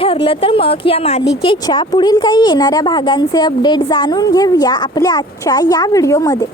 ठरलं तर मग या मालिकेच्या पुढील काही येणाऱ्या भागांचे अपडेट जाणून घेऊया आपल्या आजच्या या व्हिडिओमध्ये।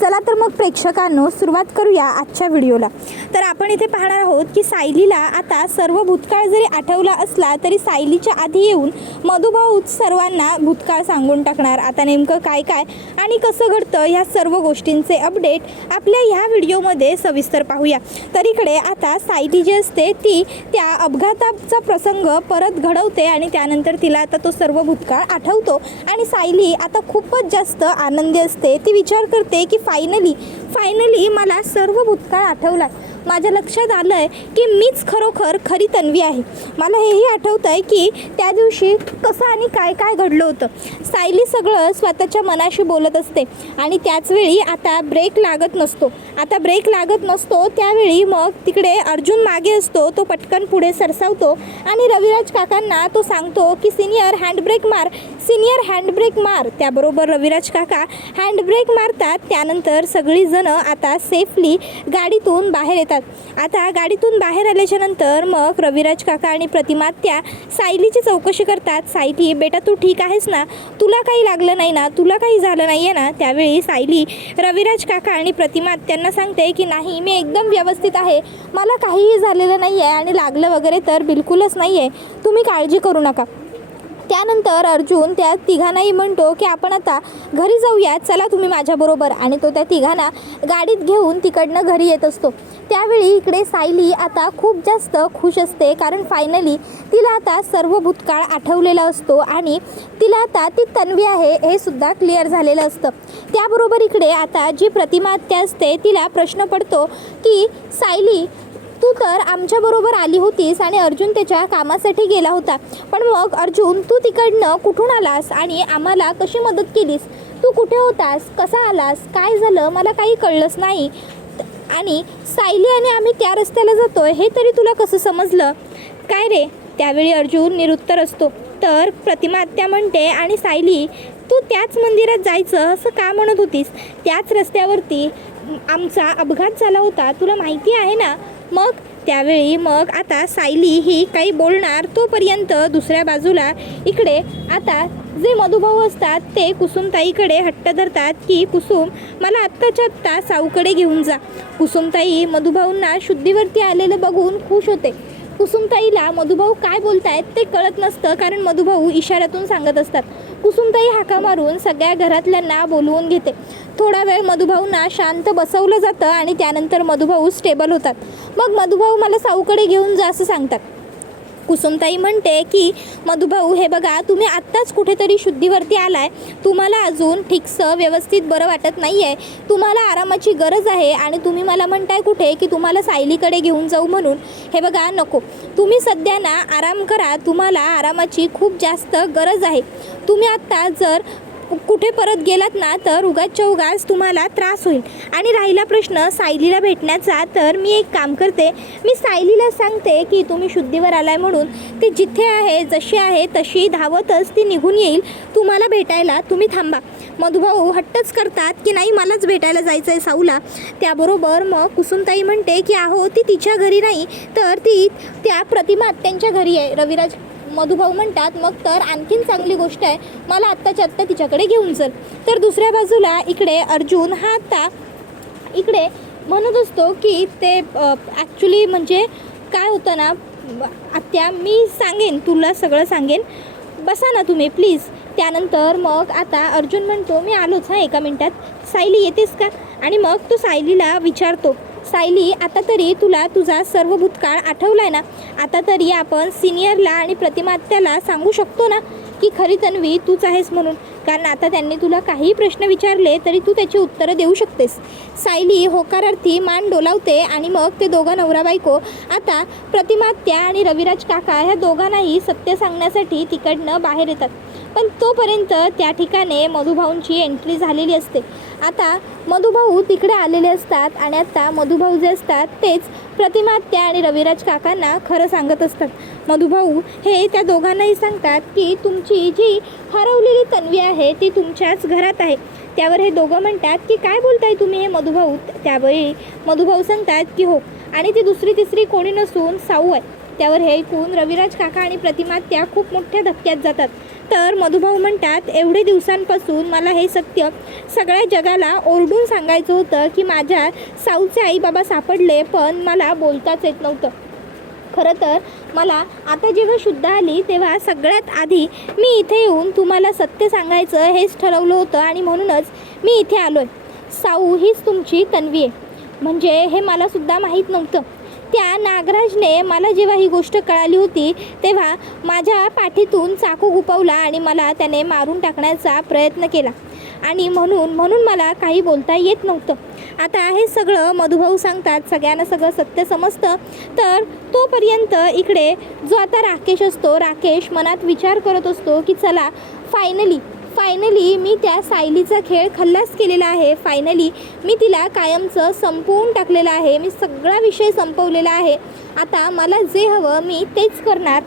चला तर मग प्रेक्षकांनो सुरुवात करूया आजच्या व्हिडिओला। तर आपण इथे पाहणार आहोत की सायलीला आता सर्व भूतकाळ जरी आठवला असला तरी सायलीच्या आधी येऊन मधुभाऊ सर्वांना भूतकाळ सांगून टाकणार। आता नेमकं काय काय आणि कसं घडतं ह्या सर्व गोष्टींचे अपडेट आपल्या ह्या व्हिडिओमध्ये सविस्तर पाहूया। तर इकडे आता सायली जी असते ती त्या अपघाताचा प्रसंग परत घडवते आणि त्यानंतर तिला आता तो सर्व भूतकाळ आठवतो आणि सायली आता खूपच जास्त आनंदी असते। ती विचार करते की फायनली मला सर्व भूतकाळ आठवला। माझ्या लक्षात आलं आहे की मीच खरोखर खरी तन्वी आहे। मला हेही आठवतं आहे की त्या दिवशी कसं आणि काय काय घडलं होतं। सायली सगळं स्वतःच्या मनाशी बोलत असते आणि त्याचवेळी आता ब्रेक लागत नसतो त्यावेळी मग तिकडे अर्जुन मागे असतो। तो पटकन पुढे सरसावतो आणि रविराज काकांना तो सांगतो की सिनियर हँडब्रेक मार। त्याबरोबर रविराज काका हँडब्रेक मारतात। त्यानंतर सगळी जण आता सेफली गाडीतून बाहेर येतात। आता गाडीतून बाहेर आल्याच्या नंतर मग रविराज काका आणि प्रतिमा त्या सायलीची चौकशी करतात। सायली बेटा तू ठीक आहेस ना, तुला काही लागलं नाही ना, तुला काही झालं नाही आहे ना। त्यावेळी सायली रविराज काका आणि प्रतिमा त्यांना सांगते की नाही मी एकदम व्यवस्थित आहे, मला काहीही झालेलं नाही आहे आणि लागलं वगैरे तर बिलकुलच नाही आहे, तुम्ही काळजी करू नका। त्यानंतर अर्जुन त्या तिघांनाही म्हणतो की आपण आता घरी जाऊया, चला तुम्ही माझ्याबरोबर। आणि तो त्या तिघांना गाडीत घेऊन तिकडनं घरी येत असतो। त्यावेळी इकडे सायली आता खूप जास्त खुश असते कारण फायनली तिला आता सर्व भूतकाळ आठवलेला असतो आणि तिला आता ती तन्वी आहे हे सुद्धा क्लिअर झालेलं असतं। त्याबरोबर इकडे आता जी प्रतिमा त्या असते तिला प्रश्न पडतो की सायली तू तर आमच्याबरोबर आली होतीस आणि अर्जुन त्याच्या कामासाठी गेला होता, पण मग अर्जुन तू तिकडनं कुठून आलास आणि आम्हाला कशी मदत केलीस? तू कुठे होतास, कसा आलास, काय झालं मला काही कळलंच नाही। आणि सायली आणि आम्ही त्या रस्त्याला जातोय हे तरी तुला कसं समजलं काय रे? त्यावेळी अर्जुन निरुत्तर असतो। तर प्रतिमा त्या म्हणते आणि सायली तू त्याच मंदिरात जायचं असं का म्हणत होतीस? त्याच रस्त्यावरती आमचा अपघात झाला होता, तुला माहिती आहे ना। मग त्यावेळी मग आता सायली ही काही बोलणार तोपर्यंत दुसऱ्या बाजूला इकडे आता जे मधुभाऊ असतात ते कुसुमताईकडे हट्ट धरतात की कुसुम मला आत्ताच्या आत्ता साऊकडे घेऊन जा। कुसुमताई मधुभाऊंना शुद्धीवरती आलेलं बघून खुश होते। कुसुमताईला मधुभाऊ काय बोलतायत ते कळत नसतं कारण मधुभाऊ इशाऱ्यातून सांगत असतात। कुसुमताई हाका मारून सगळ्या घरातल्यांना बोलवून घेते। थोडा वेळ मधुभाऊंना शांत बसवलं जातं आणि त्यानंतर मधुभाऊ स्टेबल होतात। मग मधुभाऊ मला साऊकडे घेऊन जा असं सांगतात। कुसुमताई म्हणते की मधुभाऊ हे बघा तुम्ही आत्ताच कुठेतरी शुद्धीवरती आलाय, तुम्हाला अजून ठीकसं व्यवस्थित बरं वाटत नाही आहे, तुम्हाला आरामाची गरज आहे आणि तुम्ही मला म्हणताय कुठे की तुम्हाला सायलीकडे घेऊन जाऊ म्हणून। हे बघा नको, तुम्ही सध्या ना आराम करा, तुम्हाला आरामाची खूप जास्त गरज आहे। तुम्ही आत्ता जर कुठे परत गेलात ना तर उगाचच्या उगाच तुम्हाला त्रास होईल। आणि राहिला प्रश्न सायलीला भेटण्याचा तर मी एक काम करते, मी सायलीला सांगते की तुम्ही शुद्धीवर आलाय म्हणून ती जिथे आहे जशी आहे तशी धावतच ती निघून येईल तुम्हाला भेटायला, तुम्ही थांबा। मधुभाऊ हट्टच करतात की नाही मलाच भेटायला जायचं आहे साऊला। त्याबरोबर मग कुसुमताई म्हणते की अहो ती तिच्या घरी नाही तर ती त्या प्रतिमा त्यांच्या घरी आहे। रविराज मधुभाऊ म्हणतात मग तर आणखीन चांगली गोष्ट आहे, मला आत्ताच्या आत्ता तिच्याकडे घेऊन चल। तर दुसऱ्या बाजूला इकडे अर्जुन हा आता इकडे म्हणत असतो की ते ॲक्च्युली म्हणजे काय होतं ना आत्या मी सांगेन तुला सगळं सांगेन, बसा ना तुम्ही प्लीज। त्यानंतर मग आता अर्जुन म्हणतो मी आलोच हां एका मिनटात, सायली येतेस का? आणि मग तो सायलीला विचारतो सायली आता तरी तुला तुझा सर्व भूतकाळ आठवलाय ना, आता तरी आपण सिनियरला आणि प्रतिमा आत्याला सांगू शकतो ना की खरी तन्वी तूच आहेस म्हणून, कारण आता त्यांनी तुला काही प्रश्न विचारले तरी तू त्याची उत्तरं देऊ शकतेस। सायली होकारार्थी मान डोलावते आणि मग ते दोघं नवरा बायको आता प्रतिमा आत्या आणि रविराज काका ह्या दोघांनाही सत्य सांगण्यासाठी तिकडनं बाहेर येतात। पण तोपर्यंत त्या ठिकाणी मधुभाऊंची एंट्री झालेली असते। आता मधुभाऊ तिकडे आलेले असतात आणि आता मधुभाऊ जे असतात तेच प्रतिमा आत्या आणि रविराज काकांना खरं सांगत असतात। मधुभाऊ हे त्या दोघांनाही सांगतात की तुमची जी हरवलेली तन्वी आहे ती तुमच्याच घरात आहे। त्यावर हे दोघं म्हणतात की काय बोलताय तुम्ही हे मधुभाऊ? त्यावेळी मधुभाऊ सांगतात की हो, आणि ती दुसरी तिसरी कोणी नसून साऊ आहे। त्यावर हे ऐकून रविराज काका आणि प्रतिमा त्या खूप मोठ्या धक्क्यात जातात. तर मधुभाऊ म्हणतात, एवढे दिवसांपासून मला हे सत्य सगळ्या जगाला ओरडून सांगायचं होतं की माझ्या साऊचे आई बाबा सापडले, पण मला बोलताच येत नव्हतं. खरं तर मला आता जेव्हा शुद्ध आली तेव्हा सगळ्यात आधी मी इथे येऊन तुम्हाला सत्य सांगायचं हेच ठरवलं होतं आणि म्हणूनच मी इथे आलो आहे. साऊ हीच तुमची तन्वी आहे म्हणजे हे मलासुद्धा माहीत नव्हतं. त्या नागराजने मला जेव्हा ही गोष्ट कळाली होती तेव्हा माझ्या पाठीतून चाकू गुपवला आणि मला त्याने मारून टाकण्याचा प्रयत्न केला आणि म्हणून मला काही बोलता येत नव्हतं. आता हे सगळं मधुभाऊ सांगतात, सगळ्यांना सगळं सत्य समजतं. तर तोपर्यंत इकडे जो आता राकेश असतो, राकेश मनात विचार करत असतो की चला फायनली मी त्या सायलीचा खेळ खल्लास केलेला आहे. फायनली मी तिला कायमचं संपवून टाकलेलं आहे. मी सगळा विषय संपवलेला आहे. आता मला जे हवं मी तेच करणार.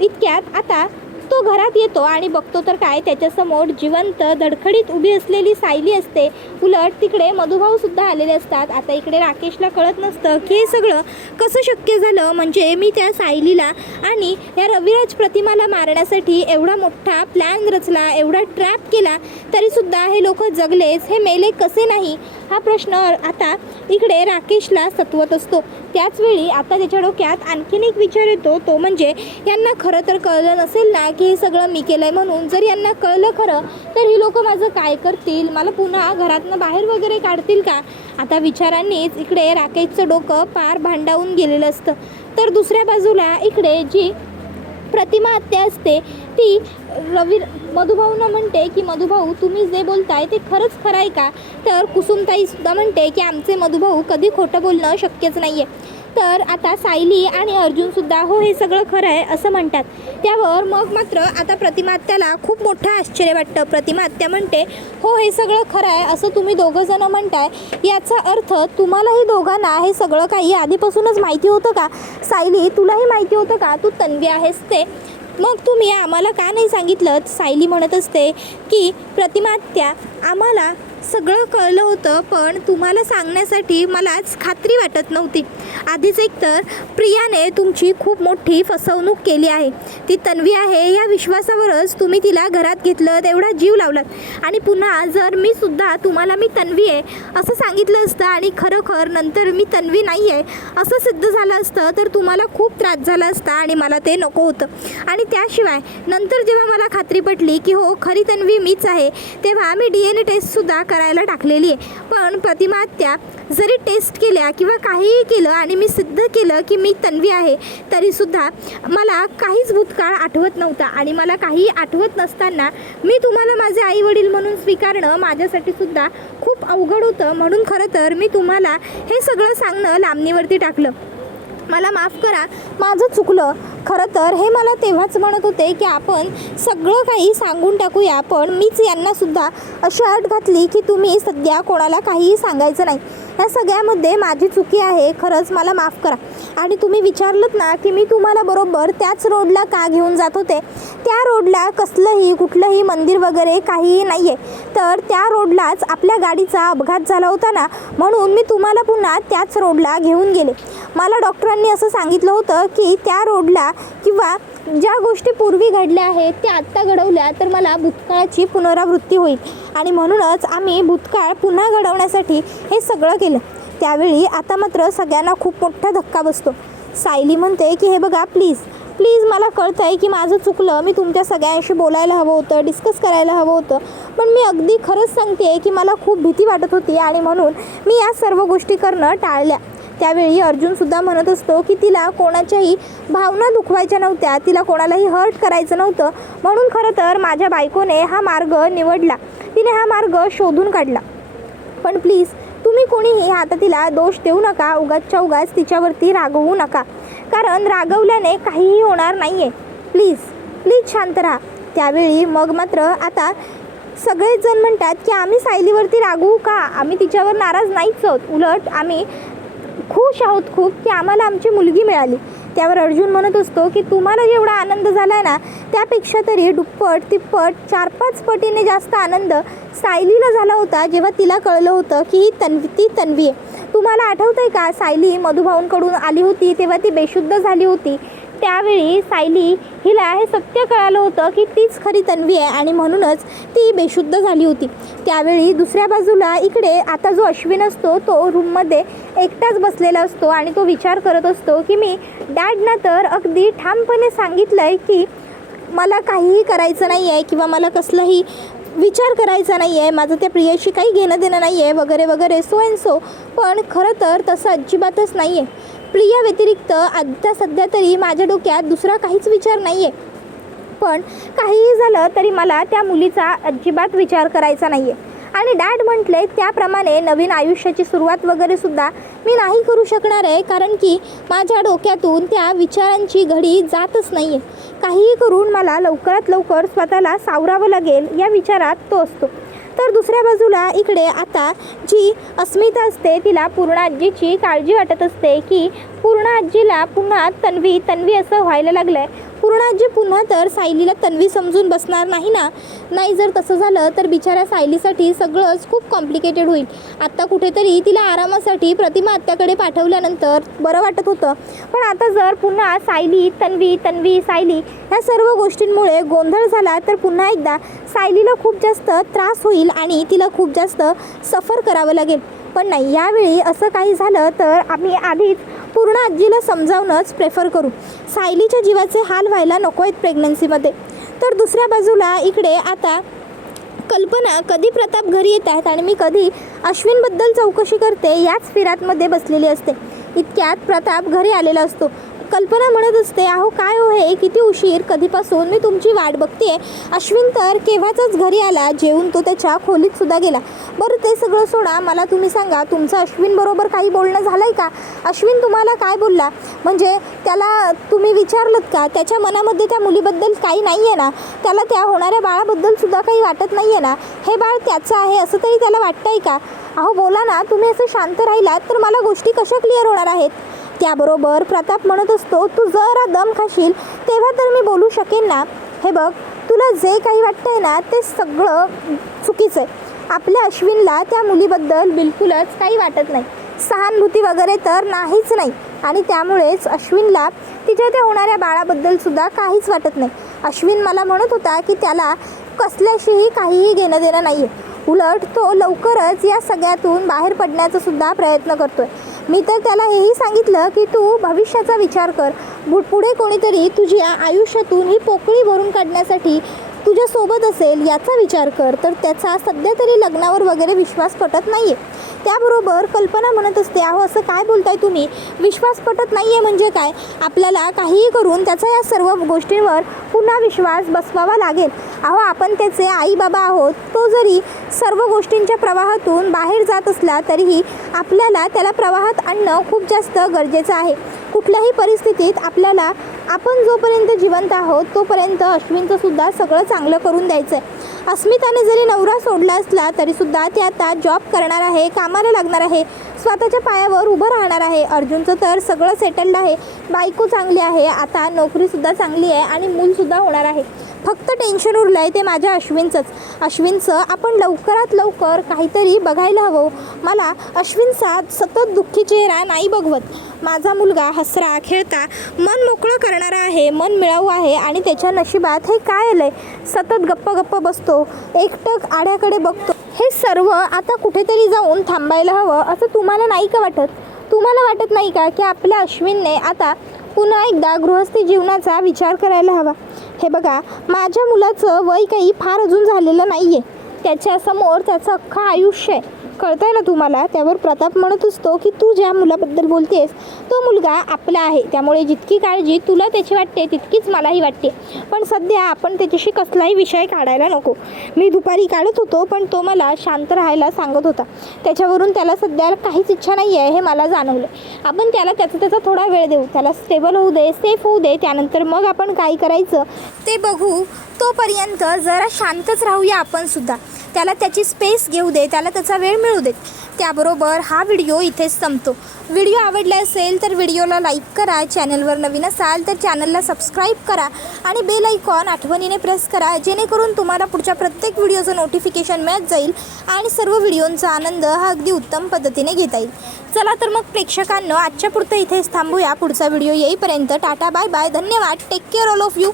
इतक्यात आता तो घरात येतो आणि बघतो तर काय, त्याच्यासमोर जिवंत धडखडीत उभी असलेली सायली असते. उलट तिकडे मधुभाऊसुद्धा आलेले असतात. आता इकडे राकेशला कळत नसतं की हे सगळं कसं शक्य झालं. म्हणजे मी त्या सायलीला आणि या रविराज प्रतिमाला मारण्यासाठी एवढा मोठा प्लॅन रचला, एवढा ट्रॅप केला, तरीसुद्धा हे लोक जगलेच, हे मेले कसे नाही, हा प्रश्न आता इकडे राकेशला सतवत असतो. त्याचवेळी आता त्याच्या डोक्यात आणखीन एक विचार येतो, तो म्हणजे यांना खरं तर कळलं नसेल ना की हे सगळं मी केलं आहे म्हणून. जर यांना कळलं खरं तर ही लोक माझं काय करतील, मला पुन्हा घरातनं बाहेर वगैरे काढतील का. आता विचारांनीच इकडे राकेशचं डोकं पार भांडावून गेलेलं असतं. तर दुसऱ्या बाजूला इकडे जी प्रतिमा आत्या असते ती मधुभाऊंना म्हणते की मधुभाऊ तुम्ही जे बोलताय ते खरंच खरं आहे का. तर कुसुमताईसुद्धा म्हणते की आमचे मधुभाऊ कधी खोटं बोलणं शक्यच नाही आहे. तर आता सायली आणि अर्जुनसुद्धा हो हे सगळं खरं आहे असं म्हणतात. त्यावर मग मात्र आता प्रतिमा आत्याला खूप मोठं आश्चर्य वाटतं. प्रतिमा आत्या म्हणते, हो हे सगळं खरं आहे असं तुम्ही दोघंजणं म्हणताय, याचा अर्थ तुम्हालाही दोघांना हे सगळं काही आधीपासूनच माहिती होतं का. सायली तुलाही माहिती होतं का, तू तन्वी आहेस ते, मग तुम्ही आम्हाला का नाही सांगितलं. सायली म्हणत असते की प्रतिमा आत्या आम्हाला सगळं कळलं होतं, पण तुम्हाला सांगण्यासाठी मलाच खात्री वाटत नव्हती. आधीच एकतर प्रियाने तुमची खूप मोठी फसवणूक केली आहे. ती तन्वी आहे या विश्वासावरच तुम्ही तिला घरात घेतलं, तेवढा जीव लावलात आणि पुन्हा जर मी सुद्धा तुम्हाला मी तन्वी आहे असं सांगितलं असतं आणि खरोखर नंतर मी तन्वी नाही आहे असं सिद्ध झालं असतं तर तुम्हाला खूप त्रास झाला असता आणि मला ते नको होतं. आणि त्याशिवाय नंतर जेव्हा मला खात्री पटली की हो खरी तन्वी मीच आहे तेव्हा मी DNA टेस्टसुद्धा करायला टाकलेली आहे. पण प्रतिमा आत्या जरी टेस्ट केल्या किंवा काहीही केलं आणि मी सिद्ध केलं की मी तन्वी आहे तरीसुद्धा मला काहीच भूतकाळ आठवत नव्हता आणि मला काही आठवत नसताना मी तुम्हाला माझे आई वडील म्हणून स्वीकारणं माझ्यासाठी सुद्धा खूप अवघड होतं. म्हणून खरं तर मी तुम्हाला हे सगळं सांगणं लांबणीवरती टाकलं. मला माफ करा, माझं चुकलं. खरं तर हे मला तेव्हाच म्हणत होते की आपण सगळं काही सांगून टाकूया, पण मीच यांनासुद्धा अशी अट घातली की तुम्ही सध्या कोणाला काहीही सांगायचं नाही. या सगळ्यामध्ये माझी चुकी आहे, खरंच मला माफ करा. आणि तुम्ही विचारलंत ना की मी तुम्हाला बरोबर त्याच रोडला का घेऊन जात होते. त्या रोडला कुठलंही मंदिर वगैरे काहीही नाही आहे. तर त्या रोडलाच आपल्या गाडीचा अपघात झाला होता ना, म्हणून मी तुम्हाला पुन्हा त्याच रोडला घेऊन गेले. मला डॉक्टरांनी असं सांगितलं होतं की त्या रोडला किंवा ज्या गोष्टी पूर्वी घडल्या आहेत त्या आत्ता घडवल्या तर मला भूतकाळाची पुनरावृत्ती होईल आणि म्हणूनच आम्ही भूतकाळ पुन्हा घडवण्यासाठी हे सगळं केलं. त्यावेळी आता मात्र सगळ्यांना खूप मोठा धक्का बसतो. सायली म्हणते की हे बघा प्लीज मला कळतं आहे की माझं चुकलं, मी तुमच्या सगळ्यांशी बोलायला हवं होतं, डिस्कस करायला हवं होतं, पण मी अगदी खरंच सांगते की मला खूप भीती वाटत होती आणि म्हणून मी या सर्व गोष्टी करणं टाळल्या. त्यावेळी अर्जुनसुद्धा म्हणत असतो की तिला कोणाच्याही भावना दुखवायच्या नव्हत्या, तिला कोणालाही हर्ट करायचं नव्हतं, म्हणून खरं तर माझ्या बायकोने हा मार्ग निवडला, तिने हा मार्ग शोधून काढला. पण प्लीज तुम्ही कोणीही आता तिला दोष देऊ नका, उगाच तिच्यावरती रागवू नका, कारण रागवल्याने काहीही होणार नाही आहे. प्लीज शांत राहा. त्यावेळी मग मात्र आता सगळेच जण म्हणतात की आम्ही सायलीवरती रागवू का, आम्ही तिच्यावर नाराज नाहीच आहोत, उलट आम्ही खुश आहोत खूप की आम्हाला आमची मुलगी मिळाली. त्यावर अर्जुन म्हणत असतो की तुम्हाला जेवढा आनंद झाला आहे ना त्यापेक्षा तरी दुप्पट तिप्पट 4-5 पटीने जास्त आनंद सायलीला झाला होता जेव्हा तिला कळलं होतं की ती तन्वी आहे. तुम्हाला आठवतं आहे का, सायली मधुभाऊंकडून आली होती तेव्हा ती बेशुद्ध झाली होती. त्यावेळी सायली हिला हे सत्य कळालं होतं की तीच खरी तन्वी आहे आणि म्हणूनच ती बेशुद्ध झाली होती. त्यावेळी दुसऱ्या बाजूला इकडे आता जो अश्विन असतो तो रूममध्ये एकटाच बसलेला असतो आणि तो विचार करत असतो की मी डॅडना तर अगदी ठामपणे सांगितलं आहे की मला काहीही करायचं नाही आहे किंवा मला कसलाही विचार करायचा नाही आहे, माझं त्या प्रियाशी काही घेणं देणं नाही आहे वगैरे वगैरे सो अँड सो. पण खरं तर तसं अजिबातच नाही आहे. प्रिया व्यतिरिक्त आता सध्या तरी माझ्या डोक्यात दुसरा काहीच विचार नाही आहे. पण काहीही झालं तरी मला त्या मुलीचा अजिबात विचार करायचा नाही आहे. आणि डॅड म्हटले त्याप्रमाणे नवीन आयुष्याची सुरुवात वगैरेसुद्धा मी नाही करू शकणार आहे, कारण की माझ्या डोक्यातून त्या विचारांची घडी जातच नाही आहे. काहीही करून मला लवकरात लवकर स्वतःला सावरावं लागेल या विचारात तो असतो. तर दुसऱ्या बाजूला इकडे आता जी अस्मिता असते तिला पूर्ण आजीची काळजी वाटत असते की पूर्ण आजीला पुन्हा तन्वी असं व्हायला लागलं आहे. पूर्ण आजी पुन्हा तर सायलीला तन्वी समजून बसणार नाही ना. नाही जर तसं झालं तर बिचाऱ्या सायलीसाठी सगळंच खूप कॉम्प्लिकेटेड होईल. आत्ता कुठेतरी तिला आरामासाठी प्रतिमा आत्याकडे पाठवल्यानंतर बरं वाटत होतं, पण आता जर पुन्हा सायली तन्वी सायली ह्या सर्व गोष्टींमुळे गोंधळ झाला तर पुन्हा एकदा सायलीला खूप जास्त त्रास होईल आणि तिला खूप जास्त सफर करावं लागेल. पण नाही, यावेळी असं काही झालं तर आम्ही आधीच पूर्ण आजीला समजावणंच प्रेफर करू. सायलीच्या जीवाचे हाल व्हायला नको आहेत प्रेग्नन्सीमध्ये. तर दुसऱ्या बाजूला इकडे आता कल्पना कधी प्रताप घरी येत आहेत आणि मी कधी अश्विनबद्दल चौकशी करते याच फिरातमध्ये बसलेली असते. इतक्यात प्रताप घरी आलेला असतो. कल्पना म्हणत असते, अहो काय हो हे किती उशीर, कधीपासून मी तुमची वाट बघते. अश्विन तर केव्हाचाच घरी आला, जेवून तो त्याच्या खोलीत सुद्धा गेला. बरं ते सगळं सोडा, मला तुम्ही सांगा तुमचं अश्विन बरोबर काही बोलणं झालं आहे का? अश्विन तुम्हाला काय बोलला? म्हणजे त्याला तुम्ही विचारलं का? त्याच्या मनामध्ये त्या मुलीबद्दल काही नाही आहे ना? त्याला त्या होणाऱ्या बाळाबद्दल सुद्धा काही वाटत नाही आहे ना? हे बाळ त्याचं आहे असं तरी त्याला वाटतं आहे का? अहो बोला ना, तुम्ही असं शांत राहिलात तर मला गोष्टी कशा क्लिअर होणार आहेत? त्याबरोबर प्रताप म्हणत असतो, तू जरा दम खाशील तेव्हा तर मी बोलू शकेन ना. हे बघ, तुला जे काही वाटतं आहे ना ते सगळं चुकीचं आहे. आपल्या अश्विनला त्या मुलीबद्दल बिलकुलच काही वाटत नाही, सहानुभूती वगैरे तर नाहीच नाही. आणि त्यामुळेच अश्विनला तिच्या त्या होणाऱ्या बाळाबद्दलसुद्धा काहीच वाटत नाही. अश्विन मला म्हणत होता की त्याला कसल्याशीही काहीही घेणं देणं नाही आहे. उलट तो लवकरच या सगळ्यातून बाहेर पडण्याचा सुद्धा प्रयत्न करतो आहे. मी तर त्याला हेही सांगितलं की तू भविष्याचा विचार कर. पुढे कोणीतरी तुझ्या आयुष्यातून ही पोकळी भरून काढण्यासाठी तुझ्यासोबत असेल याचा विचार कर. तर त्याचा सध्या तरी लग्नावर वगैरे विश्वास पटत नाही आहे. त्याबरोबर कल्पना म्हणत असते, अहो असं काय बोलताय तुम्ही? विश्वास पटत नाही आहे म्हणजे काय? आपल्याला काहीही करून त्याचा या सर्व गोष्टींवर पुन्हा विश्वास बसवावा लागेल. अहो आपण त्याचे आई बाबा आहोत. तो जरी सर्व गोष्टींच्या प्रवाहातून बाहेर जात असला तरीही आपल्याला त्याला प्रवाहात आणणं खूप जास्त गरजेचं आहे. कुठल्याही परिस्थितीत आपल्याला आपण जोपर्यंत जिवंत आहोत तोपर्यंत अश्विनचं सुद्धा सगळं चांगलं करून द्यायचं आहे. अस्मिताने जरी नवरा सोडला असला तरीसुद्धा ती आता जॉब करणार आहे, कामाला लागणार आहे, स्वतःच्या पायावर उभं राहणार आहे. अर्जुनचं तर सगळं सेटल्ड आहे, बायको चांगली आहे, आता नोकरीसुद्धा चांगली आहे आणि मूलसुद्धा होणार आहे. फक्त टेन्शन उरलं आहे ते माझ्या अश्विनचं आपण लवकरात लवकर काहीतरी बघायला हवं. मला अश्विनचा सतत दुःखी चेहरा नाही बघवत. माझा मुलगा हसरा खेळता मन मोकळं करणारा आहे, मन मिळावू आहे आणि त्याच्या नशिबात हे काय आलं आहे? सतत गप्प बसतो, एकटक आड्याकडे बघतो. हे सर्व आता कुठेतरी जाऊन थांबायला हवं असं तुम्हाला नाही का वाटत? तुम्हाला वाटत नाही का की आपल्या अश्विनने आता पुन्हा एकदा गृहस्थी जीवनाचा विचार करायला हवा? हे बघा, माझ्या मुलाचं वय काही फार अजून झालेलं नाही आहे. त्याच्यासमोर त्याचं अख्खं आयुष्य आहे, कळतंय ना तुम्हाला? त्यावर प्रताप म्हणत असतो की तू ज्या मुलाबद्दल बोलतेस तो मुलगा आपला आहे, त्यामुळे जितकी काळजी तुला त्याची वाटते तितकीच मलाही वाटते. पण सध्या आपण त्याच्याशी कसलाही विषय काढायला नको. मी दुपारी काढत होतो पण तो मला शांत राहायला सांगत होता. त्याच्यावरून त्याला सध्या काहीच इच्छा नाही आहे हे मला जाणवलं. आपण त्याला त्याचा थोडा वेळ देऊ, त्याला स्टेबल होऊ दे, सेफ होऊ दे, त्यानंतर मग आपण काय करायचं ते बघू. तोपर्यंत जरा शांतच राहूया आपण सुद्धा. त्याला त्याची स्पेस घेऊ दे, त्याला त्याचा वेळ मिळू देत. त्याबरोबर हा व्हिडिओ इथेच संपतो. व्हिडिओ आवडला असेल तर व्हिडिओला लाईक करा. चॅनलवर नवीन असाल तर चॅनलला सबस्क्राईब करा आणि बेल आयकॉन आठवणीने प्रेस करा, जेणेकरून तुम्हाला पुढच्या प्रत्येक व्हिडिओचं नोटिफिकेशन मिळत जाईल आणि सर्व व्हिडिओंचा आनंद हा अगदी उत्तम पद्धतीने घेता येईल. चला तर मग प्रेक्षकांनो, आजच्या पुरतं इथेच थांबूया. पुढचा व्हिडिओ येईपर्यंत टाटा, बाय बाय, धन्यवाद, take care all of you.